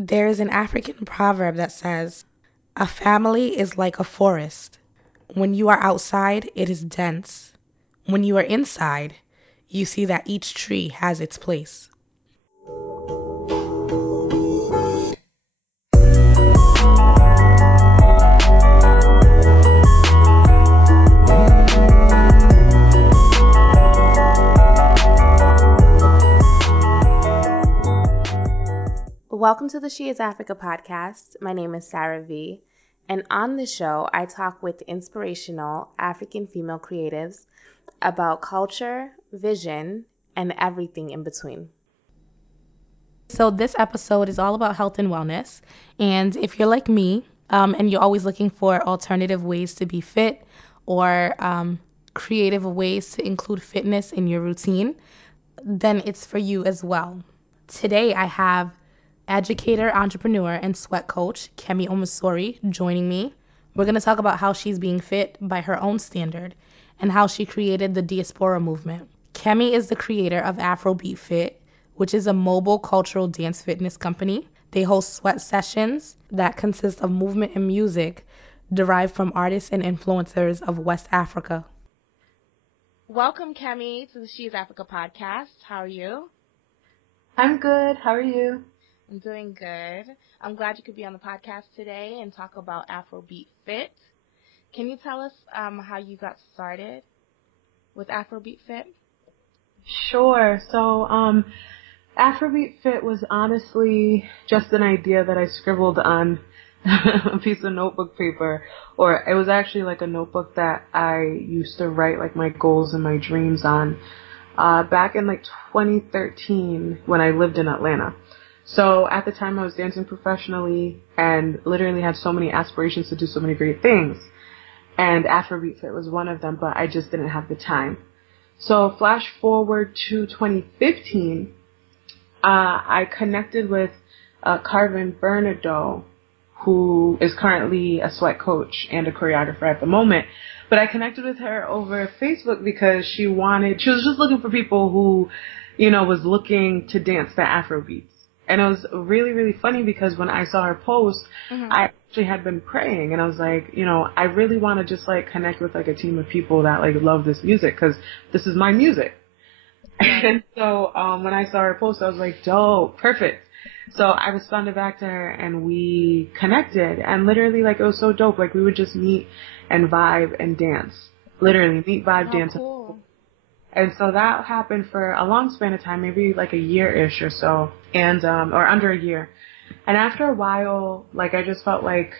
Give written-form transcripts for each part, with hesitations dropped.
There's an African proverb that says, a family is like a forest. When you are outside, it is dense. When you are inside, you see that each tree has its place. Welcome to the She is Africa podcast. My name is Sarah V. And on this show, I talk with inspirational African female creatives about culture, vision, and everything in between. So this episode is all about health and wellness. And if you're like me, and you're always looking for alternative ways to be fit or creative ways to include fitness in your routine, then it's for you as well. Today I have educator, entrepreneur, and sweat coach Kemi Omisore joining me. We're going to talk about how she's being fit by her own standard and how she created the diaspora movement. Kemi is the creator of Afrobeat Fit, which is a mobile cultural dance fitness company. They host sweat sessions that consist of movement and music derived from artists and influencers of West Africa. Welcome, Kemi, to the She is Africa podcast. How are you? I'm good. How are you? I'm doing good. I'm glad you could be on the podcast today and talk about Afrobeat Fit. Can you tell us how you got started with Afrobeat Fit? Sure. So, Afrobeat Fit was honestly just an idea that I scribbled on a piece of notebook paper, or it was actually like a notebook that I used to write like my goals and my dreams on back in like 2013 when I lived in Atlanta. So at the time I was dancing professionally and literally had so many aspirations to do so many great things. And Afrobeat Fit was one of them, but I just didn't have the time. So flash forward to 2015, I connected with Carvin Bernardo, who is currently a sweat coach and a choreographer at the moment. But I connected with her over Facebook because she was just looking for people who, was looking to dance the Afrobeats. And it was really, really funny because when I saw her post, I actually had been praying and I was like, I really want to just like connect with like a team of people that like love this music because this is my music. And so when I saw her post, I was like, dope, perfect. So I responded back to her and we connected and literally like it was so dope. Like we would just meet and vibe and dance. Literally meet, vibe, dance. Cool. And so that happened for a long span of time, maybe like a year-ish or so, and or under a year. And after a while, like I just felt like,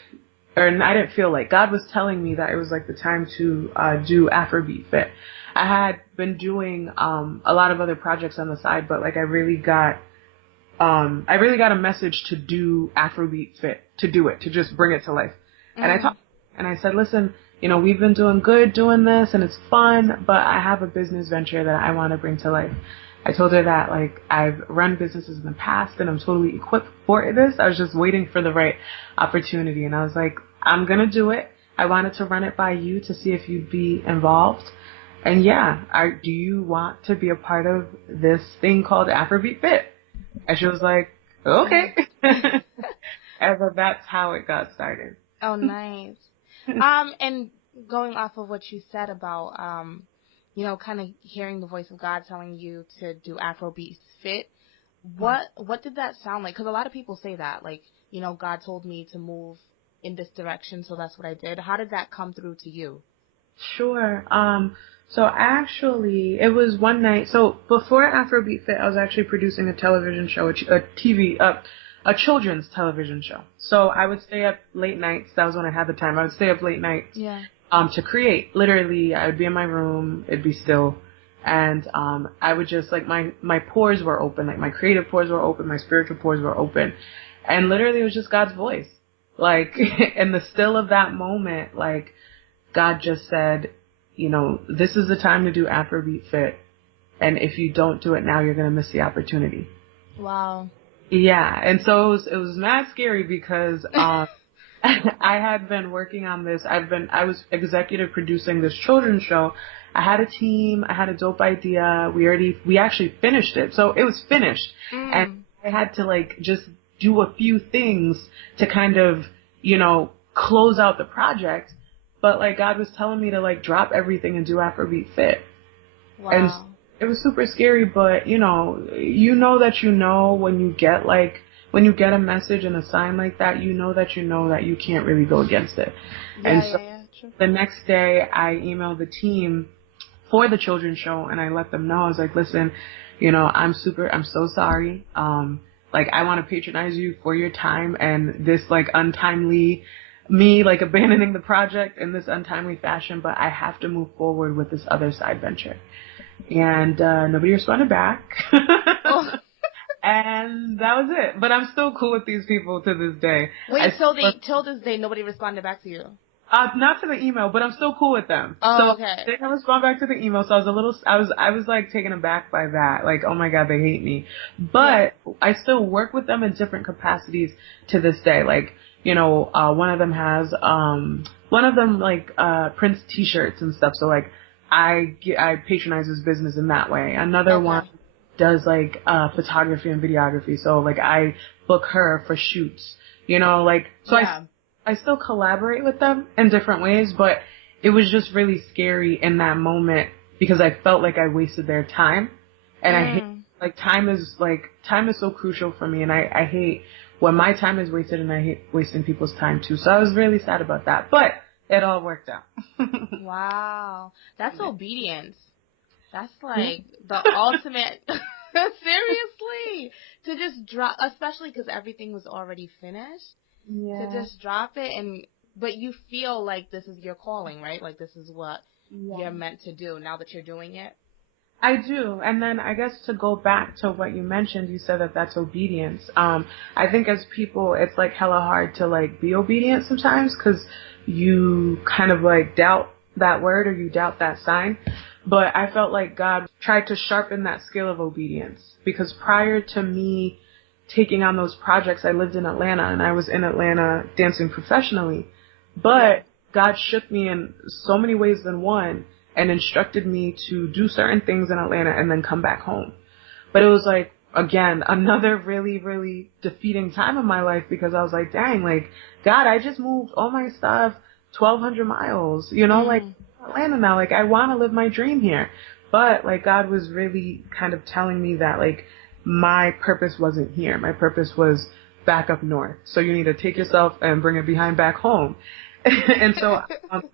or I didn't feel like, God was telling me that it was like the time to do Afrobeat Fit. I had been doing a lot of other projects on the side, but like I really got a message to do Afrobeat Fit, to do it, to just bring it to life. And I talked, and I said, listen, we've been doing good doing this and it's fun, but I have a business venture that I want to bring to life. I told her that like I've run businesses in the past and I'm totally equipped for this. I was just waiting for the right opportunity. And I was like, I'm going to do it. I wanted to run it by you to see if you'd be involved. And yeah, do you want to be a part of this thing called Afrobeat Fit? And she was like, okay. And so that's how it got started. Oh, nice. And going off of what you said about, kind of hearing the voice of God telling you to do Afrobeat Fit, what did that sound like? Because a lot of people say that, like, God told me to move in this direction, so that's what I did. How did that come through to you? Sure. So actually, it was one night. So before Afrobeat Fit, I was actually producing a television show, a children's television show. So I would stay up late nights. That was when I had the time. I would stay up late nights. Yeah. To create. Literally, I would be in my room. It'd be still. And I would just, like, my pores were open. Like, my creative pores were open. My spiritual pores were open. And literally, it was just God's voice. Like, in the still of that moment, like, God just said, this is the time to do Afrobeat Fit. And if you don't do it now, you're going to miss the opportunity. Wow. Yeah. And so it was mad scary because I had been working on this. I was executive producing this children's show. I had a team. I had a dope idea. We actually finished it. So it was finished. And I had to like just do a few things to kind of, close out the project. But like God was telling me to like drop everything and do Afrobeat Fit. Wow. And it was super scary, but that when you get a message and a sign like that, that you can't really go against it. True. The next day I emailed the team for the children's show and I let them know. I was like, listen, I'm so sorry. Like I want to patronize you for your time and this like untimely me like abandoning the project in this untimely fashion, but I have to move forward with this other side venture. And nobody responded back. Oh. And that was it. But I'm still cool with these people to this day. Wait, till this day nobody responded back to you? Not to the email, but I'm still cool with them. Oh, so okay. They didn't respond back to the email, so I was like taken aback by that. Like, oh my God, they hate me. But I still work with them in different capacities to this day. Like, one of them prints t-shirts and stuff. So like, I patronize his business in that way. Another one does like photography and videography. So like, I book her for shoots. I still collaborate with them in different ways, but it was just really scary in that moment because I felt like I wasted their time. And I hate, like, time is so crucial for me. And I hate when my time is wasted, and I hate wasting people's time too. So I was really sad about that, but it all worked out. Wow. That's obedience. That's like the ultimate, seriously, to just drop, especially because everything was already finished. Yeah. To just drop it but you feel like this is your calling, right? Like this is what you're meant to do now that you're doing it. I do. And then I guess to go back to what you mentioned, you said that that's obedience. I think as people, it's like hella hard to like be obedient sometimes because you kind of like doubt that word or you doubt that sign. But I felt like God tried to sharpen that skill of obedience because prior to me taking on those projects, I lived in Atlanta and I was in Atlanta dancing professionally. But God shook me in so many ways than one and instructed me to do certain things in Atlanta and then come back home. But it was like, again, another really, really defeating time in my life because I was like, dang, like, God, I just moved all my stuff 1,200 miles, like Atlanta now. Like, I want to live my dream here. But like, God was really kind of telling me that like, my purpose wasn't here. My purpose was back up north. So you need to take yourself and bring it behind back home. And so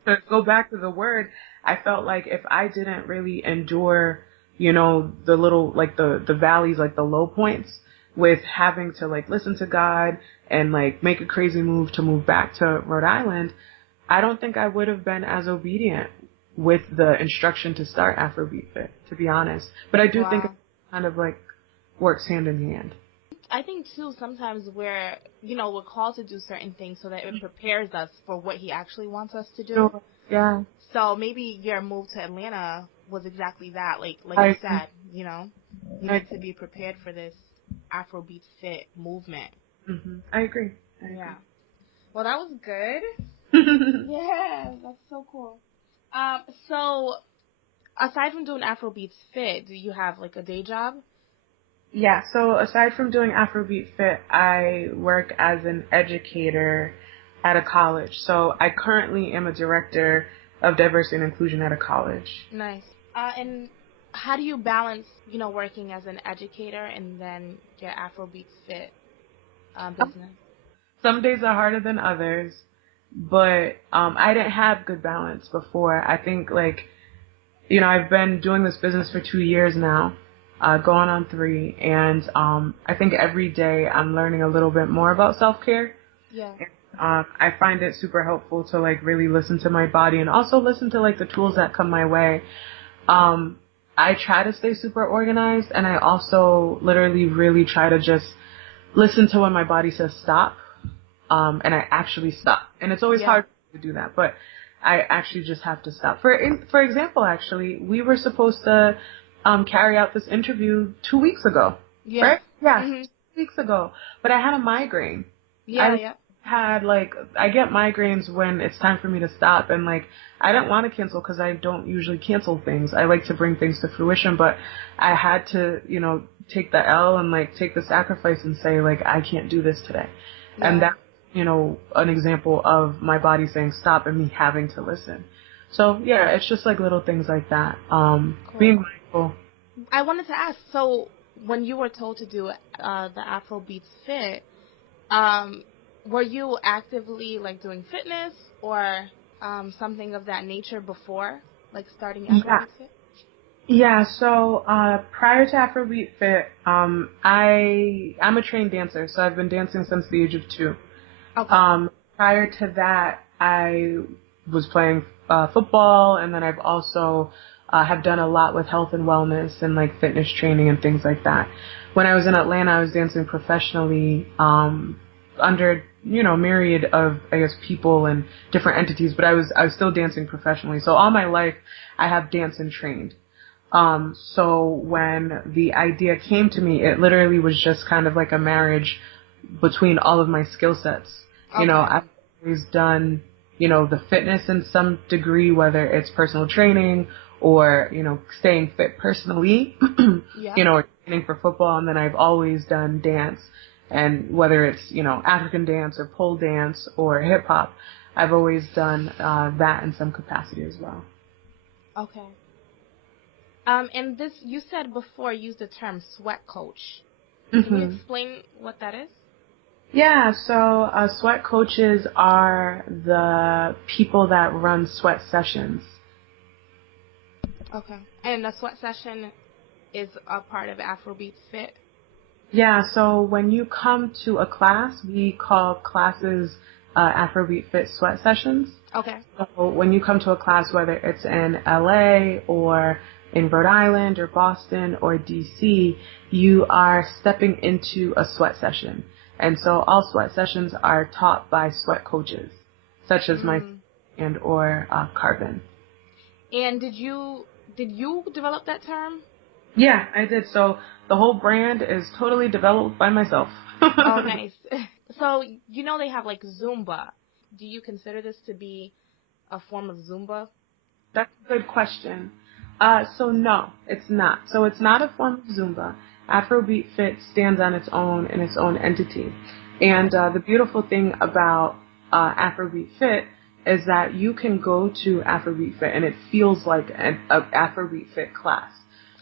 to go back to the word, I felt like if I didn't really endure, the little, like the valleys, like the low points with having to like listen to God and like make a crazy move to move back to Rhode Island, I don't think I would have been as obedient with the instruction to start Afrobeat Fit, to be honest. But I do think it kind of like works hand in hand. I think too sometimes we're called to do certain things so that it prepares us for what he actually wants us to do. Yeah. So maybe your move to Atlanta was exactly that. Like you said, you need to be prepared for this Afrobeat Fit movement. Mm-hmm. I agree. Yeah. Well, that was good. Yeah, that's so cool. So aside from doing Afrobeat Fit, do you have like a day job? Yeah, so aside from doing Afrobeat Fit, I work as an educator at a college. So I currently am a director of diversity and inclusion at a college. Nice. And how do you balance, working as an educator and then your Afrobeat Fit business? Some days are harder than others, but I didn't have good balance before. I think like, I've been doing this business for 2 years now. Going on 3, and I think every day I'm learning a little bit more about self-care. Yeah. And, I find it super helpful to like really listen to my body and also listen to like the tools that come my way. I try to stay super organized, and I also literally really try to just listen to when my body says stop, and I actually stop. And it's always hard to do that, but I actually just have to stop. For example, actually, we were supposed to carry out this interview 2 weeks ago. Yeah. Right? Yeah, 2 weeks ago. But I had a migraine. I get migraines when it's time for me to stop, and like, I didn't want to cancel because I don't usually cancel things. I like to bring things to fruition, but I had to, take the L and like take the sacrifice and say like, I can't do this today. Yeah. And that's, you know, an example of my body saying stop and me having to listen. So yeah, it's just like little things like that. Cool. Being mindful. I wanted to ask, so when you were told to do the Afrobeat Fit, were you actively like doing fitness or something of that nature before, like starting Afrobeat Fit? Yeah, so prior to Afrobeat Fit, I'm a trained dancer, so I've been dancing since the age of 2. Okay. Prior to that, I was playing football, and then I've also have done a lot with health and wellness and like fitness training and things like that. When I was in Atlanta, I was dancing professionally under, you know, myriad of, I guess, people and different entities, but I was still dancing professionally. So all my life, I have danced and trained. So when the idea came to me, it literally was just kind of like a marriage between all of my skill sets. Okay. You know, I've always done, you know, the fitness in some degree, whether it's personal training or, you know, staying fit personally, Yeah. you know, or training for football. And then I've always done dance, and whether it's, you know, African dance or pole dance or hip hop, I've always done that in some capacity as well. Okay. And this, you said before, used the term sweat coach. Can you explain what that is? Yeah, so sweat coaches are the people that run sweat sessions. Okay. And the sweat session is a part of Afrobeat Fit? Yeah, so when you come to a class, we call classes Afrobeat Fit sweat sessions. Okay. So when you come to a class, whether it's in LA or in Rhode Island or Boston or DC, you are stepping into a sweat session. And so all sweat sessions are taught by sweat coaches, such as my and or Carbon. And did you develop that term? Yeah, I did. So the whole brand is totally developed by myself. Oh, nice. So, you know they have like Zumba. Do you consider this to be a form of Zumba? That's a good question. So no, it's not. So it's not a form of Zumba. Afrobeat Fit stands on its own in its own entity. And the beautiful thing about Afrobeat Fit is that you can go to Afrobeat Fit and it feels like an Afrobeat Fit class.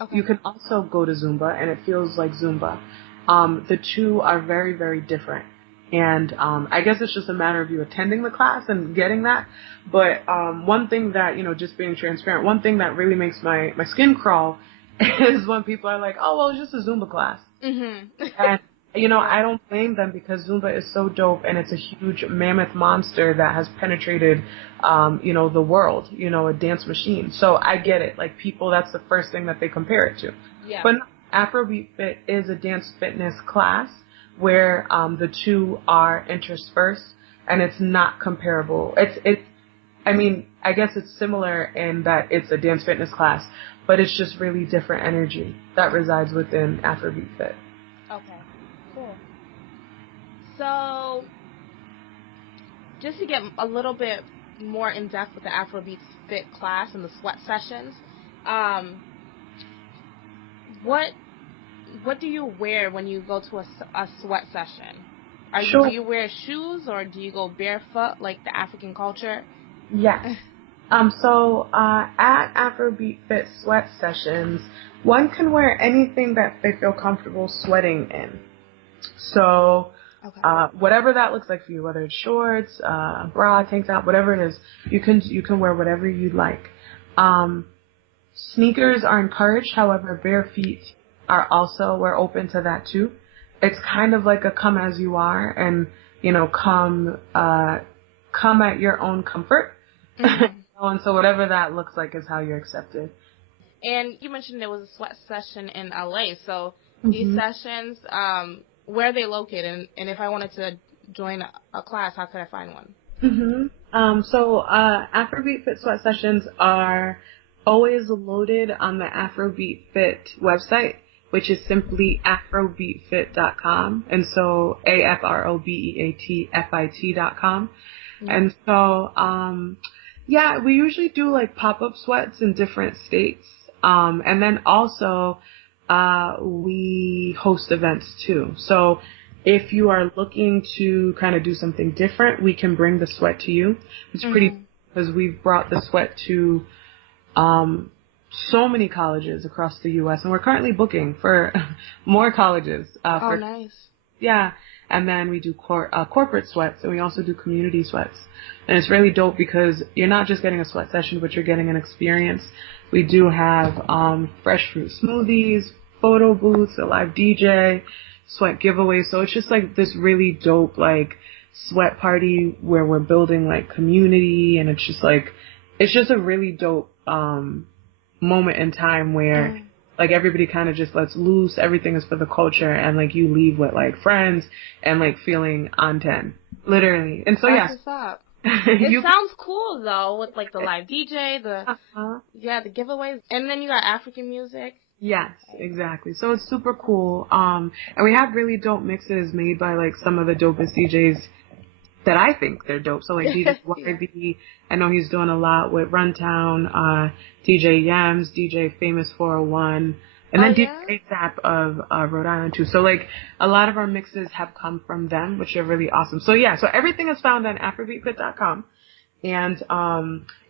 Okay. You can also go to Zumba and it feels like Zumba. The two are very, very different. And I guess it's just a matter of you attending the class and getting that. But one thing that, you know, just being transparent, one thing that really makes my skin crawl is when people are like, oh, well, it's just a Zumba class. And, you know, I don't blame them because Zumba is so dope and it's a huge mammoth monster that has penetrated, you know, the world, you know, a dance machine. So I get it. Like, people, that's the first thing that they compare it to. Yeah. But Afrobeat Fit is a dance fitness class where the two are interspersed, and it's not comparable. I mean, I guess it's similar in that it's a dance fitness class, but it's just really different energy that resides within Afrobeat Fit. Okay, cool. So, just to get a little bit more in depth with the Afrobeat Fit class and the sweat sessions, what do you wear when you go to a sweat session? Sure. Do you wear shoes or do you go barefoot like the African culture? Yes. So at Afrobeat Fit sweat sessions, one can wear anything that they feel comfortable sweating in. So whatever that looks like for you, whether it's shorts, bra, tank top, whatever it is, you can wear whatever you'd like. Sneakers are encouraged, however, bare feet are also, we're open to that too. It's kind of like a come as you are, and, you know, come at your own comfort. And so whatever that looks like is how you're accepted. And you mentioned there was a sweat session in LA. So these sessions, where are they located? And if I wanted to join a class, how could I find one? So Afrobeat Fit sweat sessions are always loaded on the Afrobeat Fit website, which is simply afrobeatfit.com. And so AFROBEATFIT.com. And so, yeah, we usually do like pop-up sweats in different states. And then also, we host events too. So if you are looking to kind of do something different, we can bring the sweat to you. It's pretty, because we've brought the sweat to so many colleges across the U.S. and we're currently booking for more colleges. Nice. Yeah, and then we do corporate sweats, and we also do community sweats. And it's really dope because you're not just getting a sweat session, but you're getting an experience. We do have fresh fruit smoothies, photo booths, a live DJ, sweat giveaways. So it's just like this really dope like sweat party where we're building like community, and it's just a really dope moment in time where like everybody kind of just lets loose. Everything is for the culture, and like you leave with like friends and like feeling on 10, literally. And so That's what's up. It sounds cool though, with like the live DJ, the giveaways, and then you got African music. Yes, exactly. So it's super cool. And we have really dope mixes made by like some of the dopest DJs that I think they're dope. So like DJ YB, I know he's doing a lot with Runtown, DJ Yams, DJ Famous 401, and then DJ Zap of Rhode Island too. So like a lot of our mixes have come from them, which are really awesome. So yeah, so everything is found on AfrobeatFit.com. And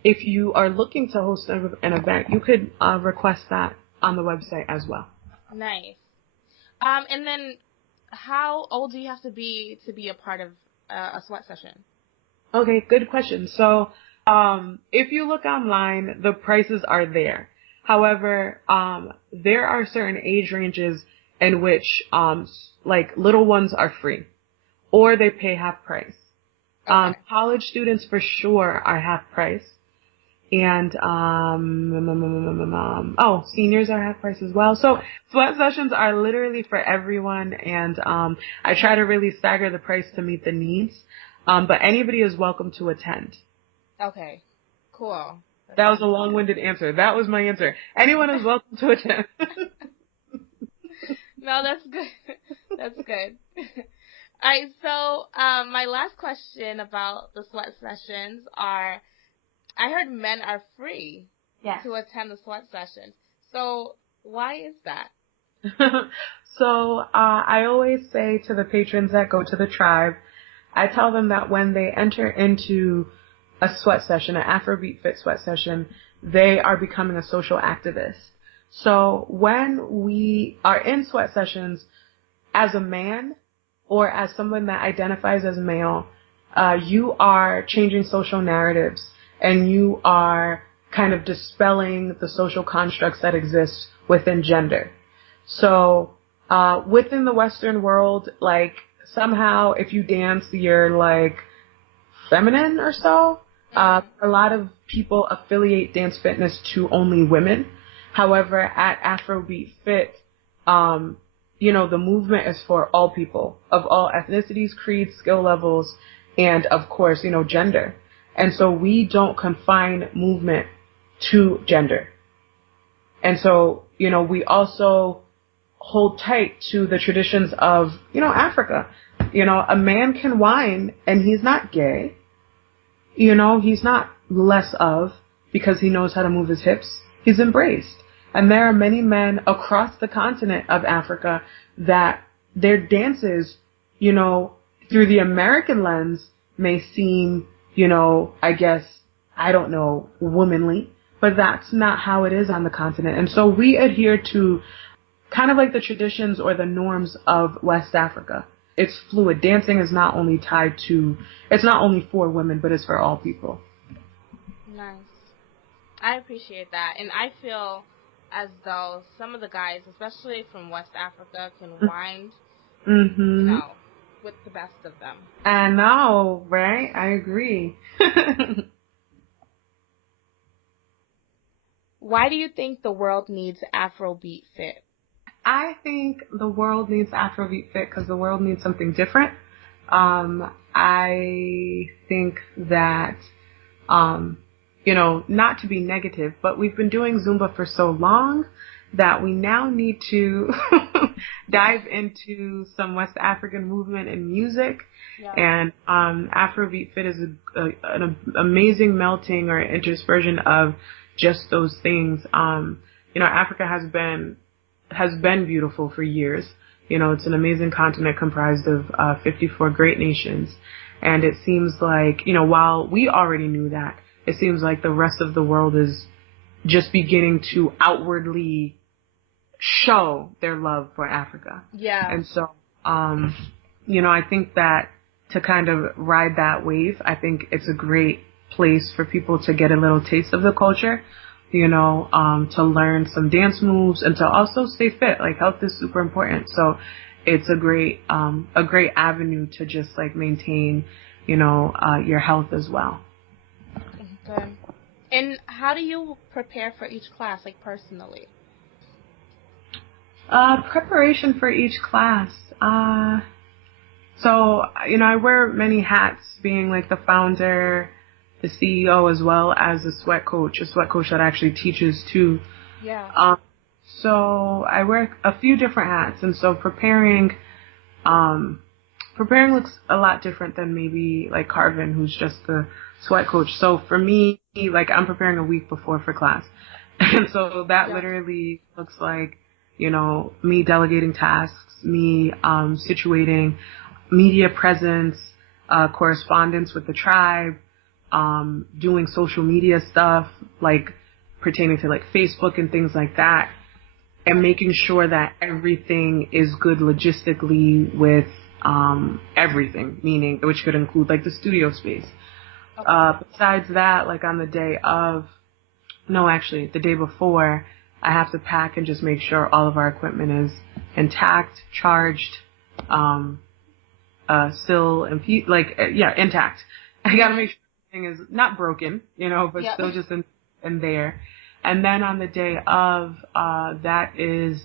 if you are looking to host an event, you could request that on the website as well. Nice. And then how old do you have to be a part of a sweat session? Okay, good question. So, if you look online, the prices are there. However, there are certain age ranges in which, like little ones are free, or they pay half price. College students for sure are half price, and seniors are half price as well. So sweat sessions are literally for everyone, and I try to really stagger the price to meet the needs. But anybody is welcome to attend. Okay, cool. That was a long-winded answer. That was my answer. Anyone is welcome to attend. No, that's good. That's good. All right, so my last question about the sweat sessions are, I heard men are free to attend the sweat sessions. So why is that? So I always say to the patrons that go to the tribe, I tell them that when they enter into a sweat session, an Afrobeat Fit sweat session, they are becoming a social activist. So when we are in sweat sessions as a man or as someone that identifies as male, you are changing social narratives, and you are kind of dispelling the social constructs that exist within gender. So within the Western world, like somehow if you dance, you're like feminine or so. A lot of people affiliate dance fitness to only women. However, at Afrobeat Fit, the movement is for all people of all ethnicities, creeds, skill levels, and of course, gender. And so we don't confine movement to gender. And so, we also hold tight to the traditions of, Africa. A man can whine and he's not gay. He's not less of because he knows how to move his hips. He's embraced. And there are many men across the continent of Africa that their dances, through the American lens may seem, I guess, I don't know, womanly, but that's not how it is on the continent. And so we adhere to kind of like the traditions or the norms of West Africa. It's fluid. Dancing is not only it's not only for women, but it's for all people. Nice. I appreciate that. And I feel as though some of the guys, especially from West Africa, can wind, with the best of them. I know, right? I agree. Why do you think the world needs Afrobeat Fit? I think the world needs Afrobeat Fit because the world needs something different. I think that, not to be negative, but we've been doing Zumba for so long that we now need to dive into some West African movement and music. Yeah. And Afrobeat Fit is an amazing melting or interspersion of just those things. Africa has been has been beautiful for years. You know, it's an amazing continent comprised of 54 great nations. And it seems like, you know, while we already knew that, it seems like the rest of the world is just beginning to outwardly show their love for Africa. Yeah. And so, you know, I think that to kind of ride that wave, I think it's a great place for people to get a little taste of the culture, you know, to learn some dance moves and to also stay fit. Like, health is super important. So it's a great avenue to just like maintain, you know, your health as well. Good. And how do you prepare for each class, like personally? Preparation for each class. So, you know, I wear many hats, being like the founder, the CEO, as well as a sweat coach that actually teaches too. Yeah. So I wear a few different hats, and so preparing looks a lot different than maybe like Carvin, who's just the sweat coach. So for me, like, I'm preparing a week before for class. And so that literally looks like, you know, me delegating tasks, me situating media presence, correspondence with the tribe, doing social media stuff, like pertaining to like Facebook and things like that, and making sure that everything is good logistically with everything, meaning, which could include like the studio space. Besides that, like on the day of, no, actually, the day before, I have to pack and just make sure all of our equipment is intact, charged, still intact. I gotta make sure everything is not broken, you know, but still just in there. And then on the day of, that is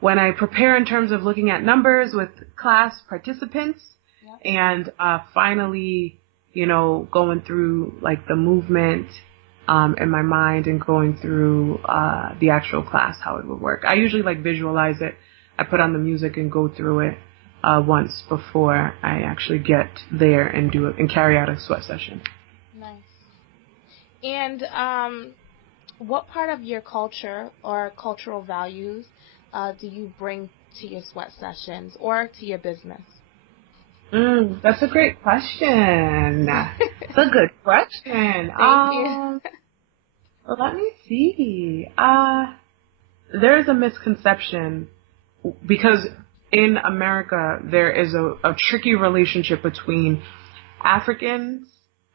when I prepare in terms of looking at numbers with class participants, and finally, you know, going through like the movement in my mind and going through the actual class, how it would work. I usually like visualize it. I put on the music and go through it once before I actually get there and do it and carry out a sweat session. Nice. And what part of your culture or cultural values do you bring to your sweat sessions or to your business? That's a great question. It's a good question. Thank you. Well, let me see. There's a misconception because in America there is a tricky relationship between Africans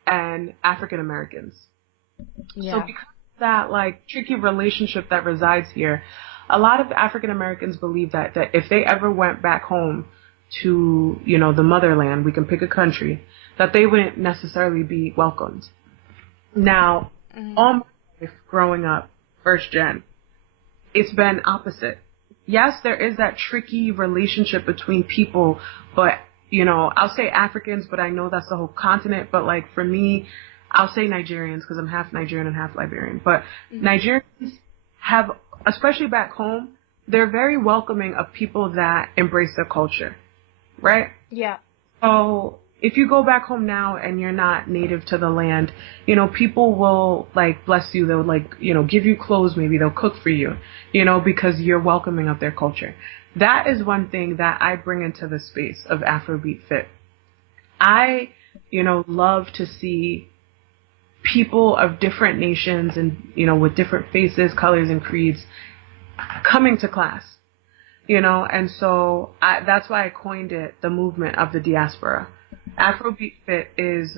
and African Americans. Yeah. So because of that like tricky relationship that resides here, a lot of African Americans believe that if they ever went back home to, you know, the motherland, we can pick a country, that they wouldn't necessarily be welcomed. Now, all my life growing up, first gen, it's been opposite. Yes, there is that tricky relationship between people, but, you know, I'll say Africans, but I know that's the whole continent, but like for me, I'll say Nigerians because I'm half Nigerian and half Liberian, but Nigerians have, especially back home, they're very welcoming of people that embrace their culture. Right? Yeah. So if you go back home now and you're not native to the land, you know, people will like bless you. They'll like, you know, give you clothes. Maybe they'll cook for you, you know, because you're welcoming of their culture. That is one thing that I bring into the space of Afrobeat Fit. I, you know, love to see people of different nations and, you know, with different faces, colors, and creeds coming to class. You know, and so that's why I coined it the movement of the diaspora. Afrobeat Fit is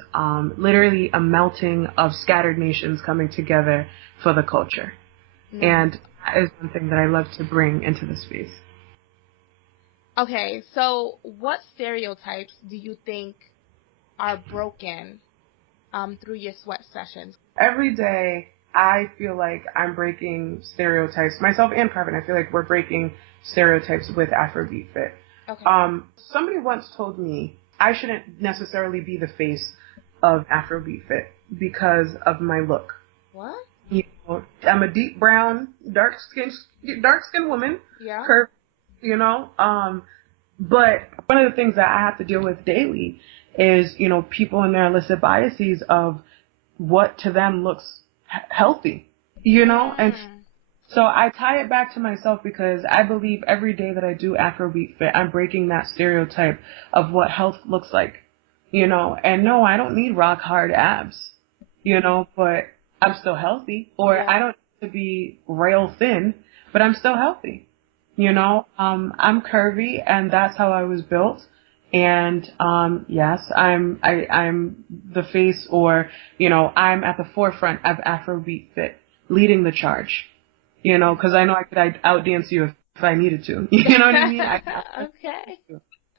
literally a melting of scattered nations coming together for the culture. And that is something that I love to bring into the space. Okay, so what stereotypes do you think are broken through your sweat sessions? Every day, I feel like I'm breaking stereotypes. Myself and Carvin, I feel like we're breaking stereotypes with Afrobeat Fit. Okay. Somebody once told me I shouldn't necessarily be the face of Afrobeat Fit because of my look. What? You know, I'm a deep brown, dark skinned woman. Yeah. Curved, you know. But one of the things that I have to deal with daily is, you know, people and their illicit biases of what to them looks healthy, you know, and So I tie it back to myself because I believe every day that I do Afrobeat Fit, I'm breaking that stereotype of what health looks like, and no, I don't need rock hard abs, but I'm still healthy, or Yeah. I don't need to be rail thin, but I'm still healthy, I'm curvy and that's how I was built. And, yes, I'm the face or, I'm at the forefront of Afrobeat Fit, leading the charge. Because I know I could outdance you if I needed to. You know what I mean? Okay.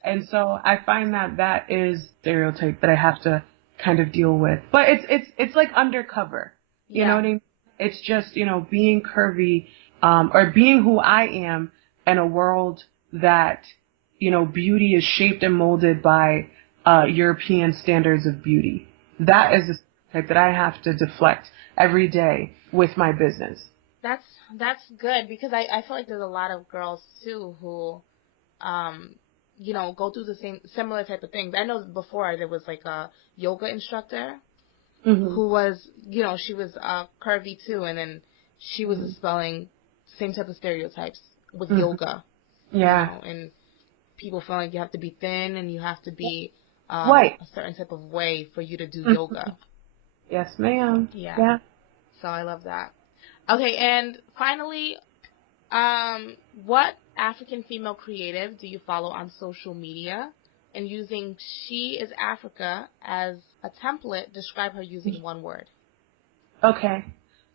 And so I find that is stereotype that I have to kind of deal with. But it's like undercover. You know Yeah. what I mean? It's just, being curvy, or being who I am in a world that, beauty is shaped and molded by European standards of beauty. That is the stereotype that I have to deflect every day with my business. That's good because I feel like there's a lot of girls too who go through the similar type of things. I know before there was like a yoga instructor Mhm. who was, she was curvy too, and then she was Mhm. dispelling same type of stereotypes with Mhm. yoga, Yeah. and people feel like you have to be thin and you have to be White. a certain type of way for you to do Mhm. yoga. Yes, ma'am. Yeah. Yeah. So I love that. Okay, and finally, what African female creative do you follow on social media? And using She is Africa as a template, describe her using one word. Okay.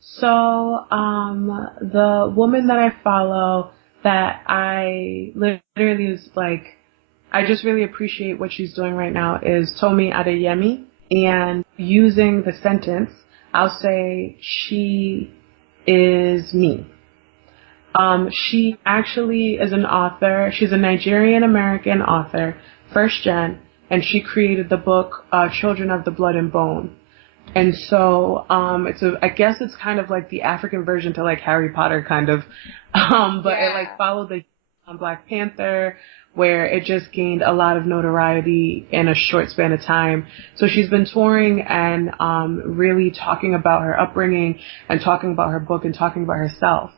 So, the woman that I follow that I literally is like, I just really appreciate what she's doing right now is Tomi Adeyemi. And using the sentence, I'll say she is me. She actually is an author. She's a Nigerian American author, first gen, and she created the book Children of the Blood and Bone. And so, I guess it's kind of like the African version to like Harry Potter kind of, but it like Yeah. followed the Black Panther, where it just gained a lot of notoriety in a short span of time. So she's been touring and, really talking about her upbringing and talking about her book and talking about herself.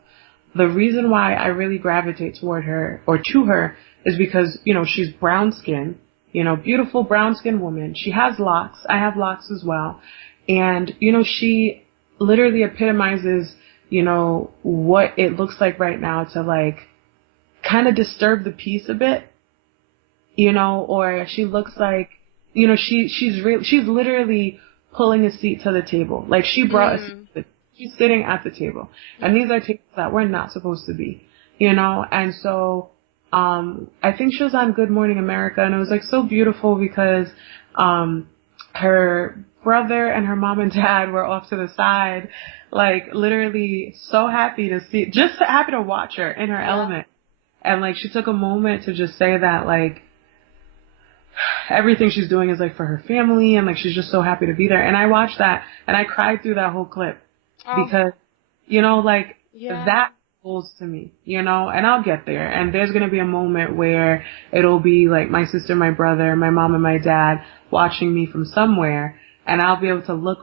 The reason why I really gravitate toward her or to her is because, she's brown skinned, beautiful brown skinned woman. She has locks. I have locks as well. And, she literally epitomizes, what it looks like right now to like kind of disturb the peace a bit, or she looks like, she's literally pulling a seat to the table. Like she brought a seat Mm. she's sitting at the table. And these are tables that we're not supposed to be, and so, I think she was on Good Morning America and it was like so beautiful because, her brother and her mom and dad were off to the side, like literally so happy to see, just happy to watch her in her Yeah. element. And like she took a moment to just say that like everything she's doing is like for her family and like she's just so happy to be there. And I watched that and I cried through that whole clip Oh. because, like Yeah. that holds to me, and I'll get there. And there's going to be a moment where it'll be like my sister, my brother, my mom and my dad watching me from somewhere and I'll be able to look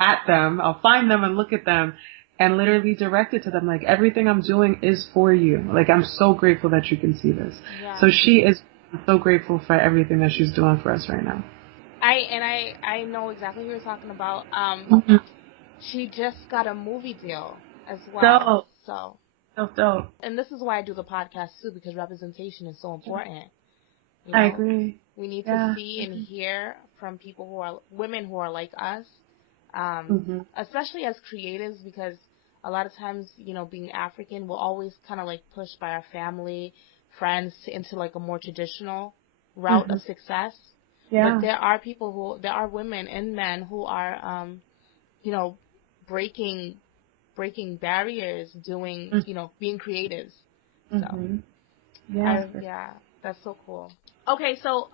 at them. I'll find them and look at them and literally direct it to them. Like everything I'm doing is for you. Like I'm so grateful that you can see this. Yeah. So I'm so grateful for everything that she's doing for us right now. I know exactly who you're talking about. Mm-hmm. She just got a movie deal as well. Dope. So, Dope. and this is why I do the podcast too, because representation is so important. I agree. We need to Yeah. see and hear from people who are women who are like us, Mhm. especially as creatives, because a lot of times, being African, we're always kind of like pushed by our family, friends into like a more traditional route of Mhm. success. But Yeah. there are women and men who are, you know, breaking barriers, doing, being creatives. So, Mhm. Yeah. yeah, that's so cool. Okay, so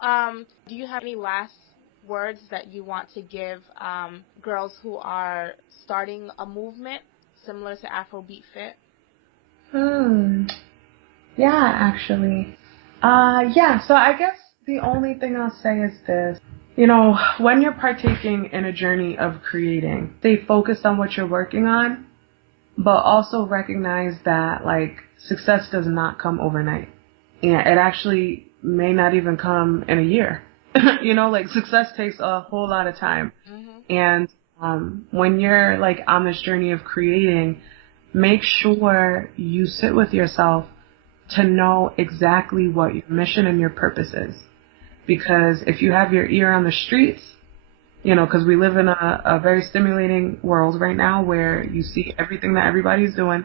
do you have any last words that you want to give girls who are starting a movement similar to Afrobeat Fit? Hmm. Yeah, actually. Yeah. So I guess the only thing I'll say is this. When you're partaking in a journey of creating, stay focused on what you're working on but also recognize that like success does not come overnight. And it actually may not even come in a year. Like success takes a whole lot of time. Mm-hmm. And when you're like on this journey of creating, make sure you sit with yourself to know exactly what your mission and your purpose is. Because if you have your ear on the streets, because we live in a very stimulating world right now where you see everything that everybody's doing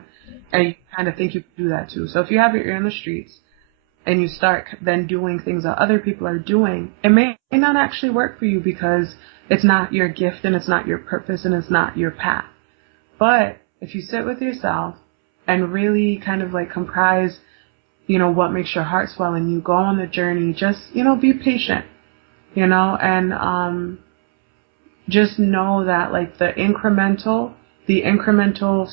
and you kind of think you can do that too. So if you have your ear on the streets and you start then doing things that other people are doing, it may not actually work for you because it's not your gift and it's not your purpose and it's not your path. But if you sit with yourself and really kind of like comprise, what makes your heart swell and you go on the journey, just, be patient, and just know that like the incremental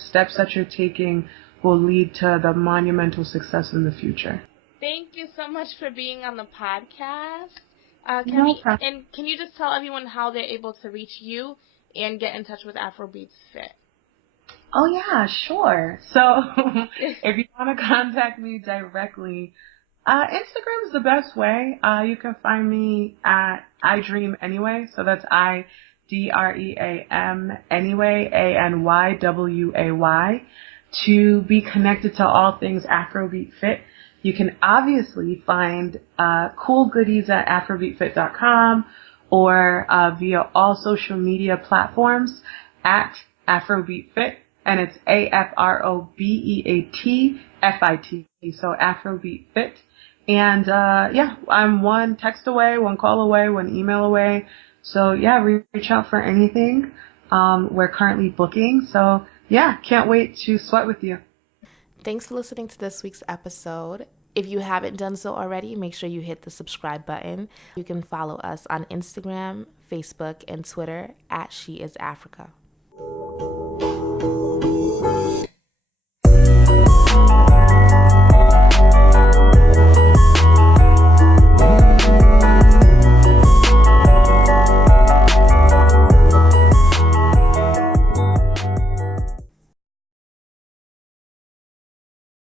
steps that you're taking will lead to the monumental success in the future. Thank you so much for being on the podcast. No Kemi, problem. and can you just tell everyone how they're able to reach you and get in touch with Afrobeats Fit? Oh yeah, sure. So if you want to contact me directly, Instagram is the best way. You can find me at I Dream Anyway. So that's IDREAM Anyway, ANYWAY. To be connected to all things Afrobeat Fit, you can obviously find cool goodies at afrobeatfit.com or via all social media platforms at Afrobeat Fit, and it's AFROBEATFIT, so Afrobeat Fit. And yeah, I'm one text away, one call away, one email away. So yeah, reach out for anything. We're currently booking, so yeah, can't wait to sweat with you. Thanks for listening to this week's episode. If you haven't done so already, make sure you hit the subscribe button. You can follow us on Instagram, Facebook, and Twitter at She Is Africa.